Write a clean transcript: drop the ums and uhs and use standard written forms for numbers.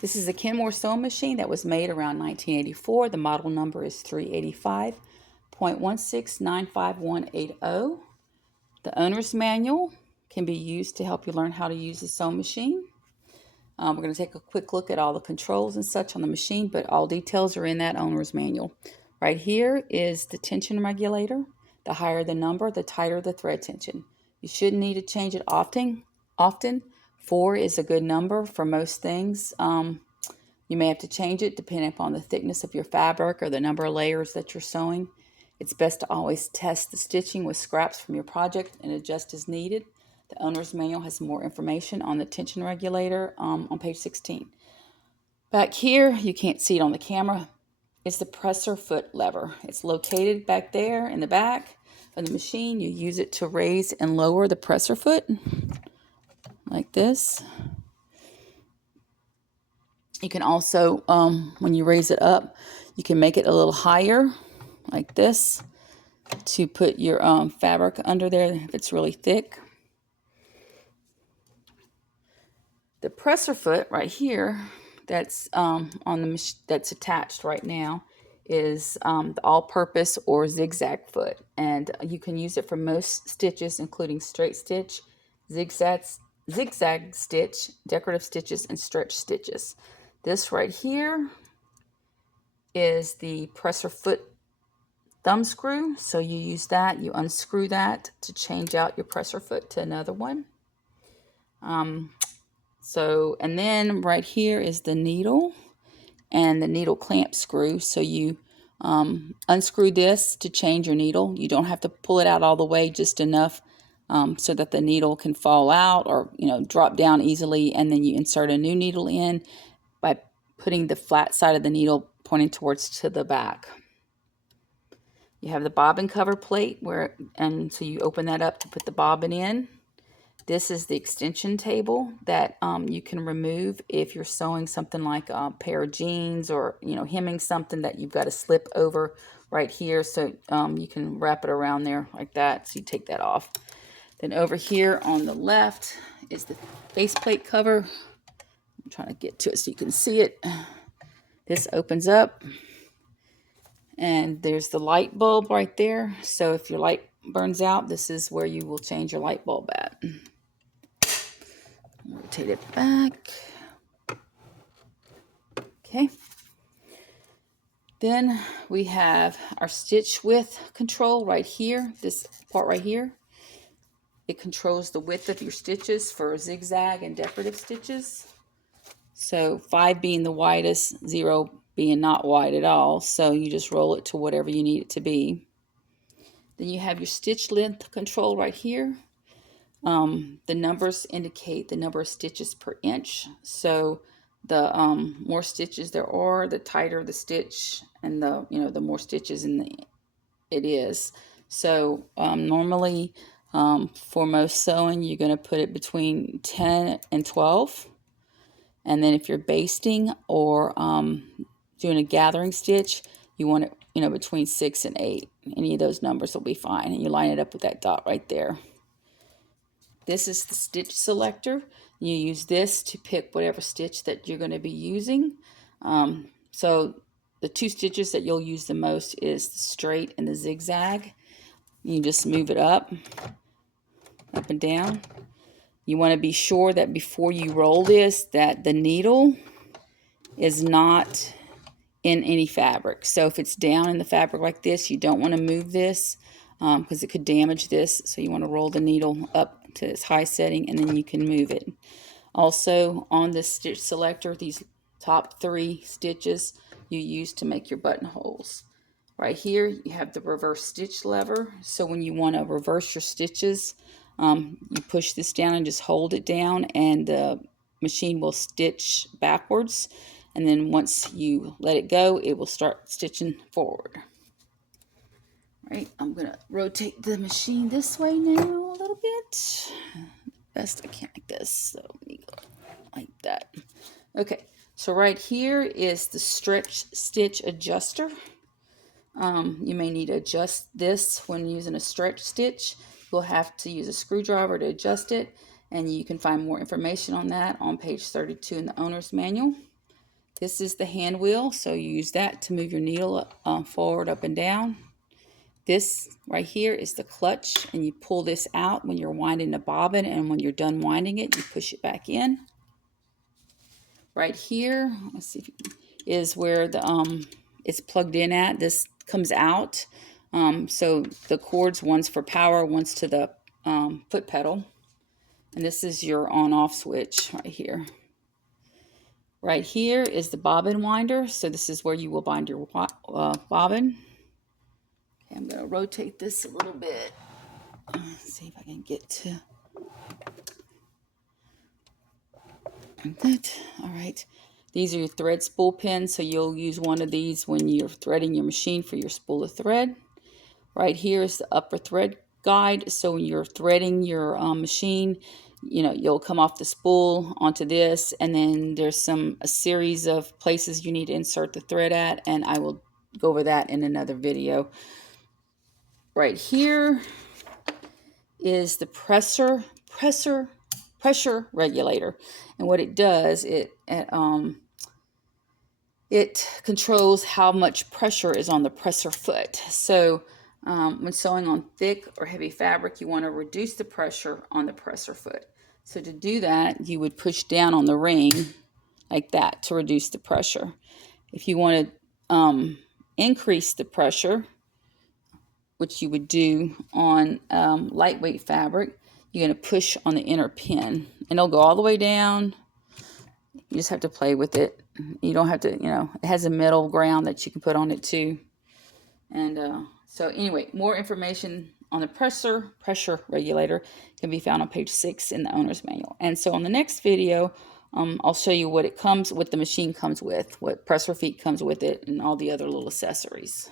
This is a Kenmore sewing machine that was made around 1984. The model number is 385.1695180. The owner's manual can be used to help you learn how to use the sewing machine. We're going to take a quick look at all the controls and such on the machine, but all details are in that owner's manual. Right here is the tension regulator. The higher the number, the tighter the thread tension. You shouldn't need to change it often. 4 is a good number for most things. You may have to change it depending upon the thickness of your fabric or the number of layers that you're sewing. It's best to always test the stitching with scraps from your project and adjust as needed. The owner's manual has more information on the tension regulator on page 16. Back here, you can't see it on the camera, is the presser foot lever. It's located back there in the back of the machine. You use it to raise and lower the presser foot like this. You can also, when you raise it up, you can make it a little higher like this to put your fabric under there if it's really thick. The presser foot right here that's that's attached right now is the all-purpose or zigzag foot, and you can use it for most stitches, including straight stitch, zigzag stitch, decorative stitches, and stretch stitches. This right here is the presser foot thumb screw, so you use that, you unscrew that to change out your presser foot to another one. And then right here is the needle and the needle clamp screw. So you unscrew this to change your needle. You don't have to pull it out all the way, just enough so that the needle can fall out or drop down easily, and then you insert a new needle in by putting the flat side of the needle pointing towards to the back. You have the bobbin cover plate so you open that up to put the bobbin in. This is the extension table that you can remove if you're sewing something like a pair of jeans or hemming something that you've got to slip over right here, so you can wrap it around there like that. So you take that off. Then over here on the left is the faceplate cover. I'm trying to get to it so you can see it. This opens up, and there's the light bulb right there. So if your light burns out, this is where you will change your light bulb at. Rotate it back. Okay. Then we have our stitch width control right here. This part right here. It controls the width of your stitches for zigzag and decorative stitches. So 5 being the widest, 0 being not wide at all. So you just roll it to whatever you need it to be. Then you have your stitch length control right here. The numbers indicate the number of stitches per inch. So the more stitches there are, the tighter the stitch, and the more stitches it is. So normally for most sewing, you're going to put it between 10 and 12. And then if you're basting or doing a gathering stitch, you want it between 6 and 8. Any of those numbers will be fine, and you line it up with that dot right there. This is the stitch selector. You use this to pick whatever stitch that you're going to be using. So the 2 stitches that you'll use the most is the straight and the zigzag. You just move it up and down. You want to be sure that before you roll this, that the needle is not in any fabric. So if it's down in the fabric like this, you don't want to move this because it could damage this. So you want to roll the needle up to its high setting, and then you can move it. Also on the stitch selector, these top 3 stitches you use to make your buttonholes. Right here you have the reverse stitch lever. So when you want to reverse your stitches, you push this down and just hold it down, and the machine will stitch backwards, and then once you let it go, it will start stitching forward. Right, I'm gonna rotate the machine this way now a little bit. Best I can like this. So let me go like that. Okay, so right here is the stretch stitch adjuster. You may need to adjust this when using a stretch stitch. You'll have to use a screwdriver to adjust it, and you can find more information on that on page 32 in the owner's manual. This is the hand wheel, so you use that to move your needle forward, up, and down. This right here is the clutch, and you pull this out when you're winding the bobbin, and when you're done winding it, you push it back in. Right here, let's see, is where the it's plugged in at. This comes out. So the cords, one's for power, one's to the foot pedal. And this is your on-off switch right here. Right here is the bobbin winder. So this is where you will bind your bobbin. Okay, I'm going to rotate this a little bit. Let's see if I can get to that. All right. These are your thread spool pins. So you'll use one of these when you're threading your machine for your spool of thread. Right here is the upper thread guide. So when you're threading your machine, you know, you'll come off the spool onto this, and then there's a series of places you need to insert the thread at, and I will go over that in another video. Right here is the pressure regulator, and what it does, it controls how much pressure is on the presser foot. So when sewing on thick or heavy fabric, you want to reduce the pressure on the presser foot. So to do that, you would push down on the ring like that to reduce the pressure. If you want to increase the pressure, which you would do on lightweight fabric, you're going to push on the inner pin, and it'll go all the way down. You just have to play with it. You don't have to, you know, it has a middle ground that you can put on it too. And so anyway, more information on the pressure regulator can be found on page 6 in the owner's manual. And so on the next video, I'll show you what the machine comes with, what presser feet comes with it, and all the other little accessories.